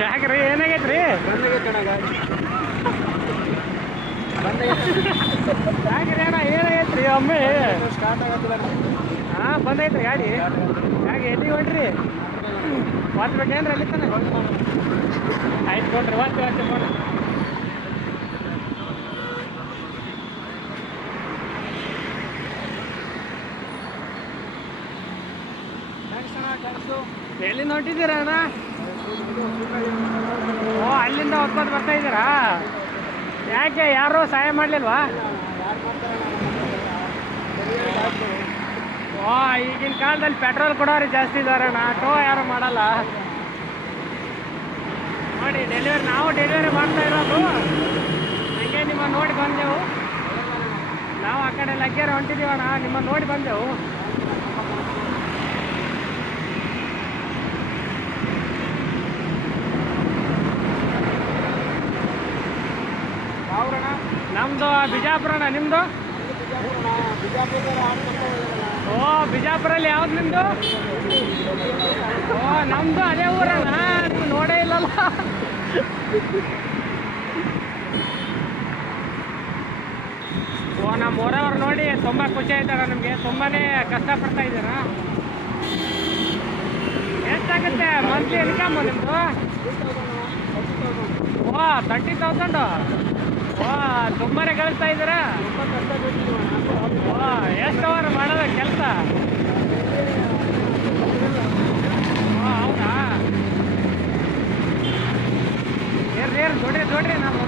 ಯಾಕ್ರಿ ಏನಾಗೈತ್ರಿ? ಯಾಕ್ರಿ ಅಣ್ಣ ಏನಾಗೈತ್ರಿ ಒಮ್ಮೆ? ಹಾಂ ಬಂದೈತ್ರಿ ಗಾಡಿ. ಯಾಕೆ ಎಲ್ಲಿ ಹೊಂಟ್ರಿ? ವಾಚ್ಬೇಕೇನ್ರಿ ಅಲ್ಲಿ ತಾನೆ? ಆಯ್ತು ಕೊಡ್ರಿ ವಾಚ್ ವಾಚ್ ಕೊಡ್ರಿ ಎಲ್ಲಿ ಹೊಂಟಿದ್ದೀರಾ ಅಣ್ಣ? ಓ, ಅಲ್ಲಿಂದ ಹೊತ್ಕೊಂಡು ಬರ್ತಾ ಇದ್ದೀರಾ? ಯಾಕೆ, ಯಾರೋ ಸಹಾಯ ಮಾಡಲಿಲ್ವಾ? ಓ, ಈಗಿನ ಕಾಲದಲ್ಲಿ ಪೆಟ್ರೋಲ್ ಕೊಡೋರು ಜಾಸ್ತಿ ಇದಾರಣ್ಣ ಆಟೋ ಯಾರು ಮಾಡಲ್ಲ. ನೋಡಿ ಡೆಲಿವರಿ ನಾವು ಡೆಲಿವರಿ ಮಾಡ್ತಾ ಇರೋದು. ಹಂಗೆ ನಿಮ್ಮ ನೋಡಿ ಬಂದೆವು. ನಾವು ಆ ಕಡೆ ಲಗ್ಗೆರೆ ಹೊಂಟಿದ್ದೀವಣ್ಣ. ನಿಮ್ಮ ನೋಡಿ ಬಂದೆವು. ನಮ್ದು ಬಿಜಾಪುರ ಅಣ್ಣ ನಿಮ್ದು? ಓ, ಬಿಜಾಪುರಲ್ಲಿ ಯಾವ್ದು ನಿಮ್ದು? ಓ, ನಮ್ದು ಅದೇ ಊರಣ್ಣ ನೋಡೇ ಇಲ್ಲಲ್ಲ. ಓ ನಮ್ಮ ಊರವ್ರು ನೋಡಿ ತುಂಬ ಖುಷಿ ಆಯ್ತಣ್ಣ ನಮಗೆ, ತುಂಬಾನೇ ಕಷ್ಟಪಡ್ತಾ ಇದ್ದೀರಾ? ಎಷ್ಟಾಗುತ್ತೆ ಮಂತ್ಲಿ ಇನ್ಕಮ್ ನಿಮ್ಮದು ಓ ತರ್ಟಿ ತೌಸಂಡು ತುಂಬಾನೇ ಗಳಿಸ್ತಾ ಇದ್ದೀರಾ? ಎಷ್ಟು ಅವರ್ ಮಾಡೋದು ಕೆಲಸ? ಹೌದಾ? ಏರ್ ಏರ್ ನೋಡ್ರಿ ನೋಡ್ರಿ ನಮ್ಮ